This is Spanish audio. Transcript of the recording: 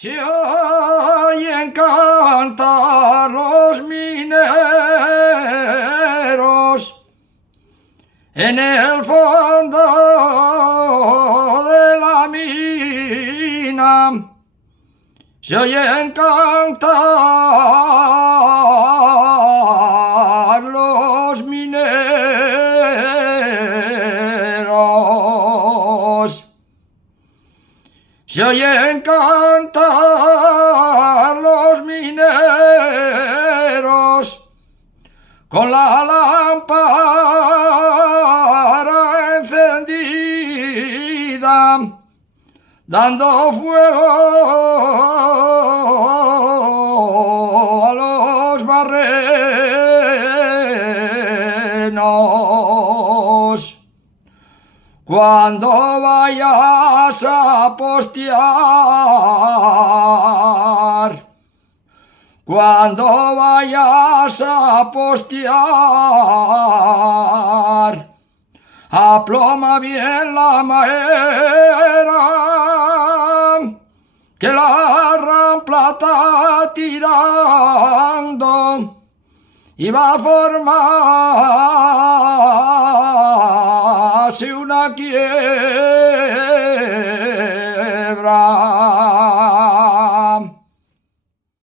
Se oyen cantar los mineros en el fondo de la mina. Se oyen cantar los mineros. Se oyen cantar los mineros con la lámpara encendida, dando fuego a los barrenos. Cuando vayas a postear, cuando vayas a postear, aploma bien la madera, que la rampla está tirando y va a formarse una quiebra.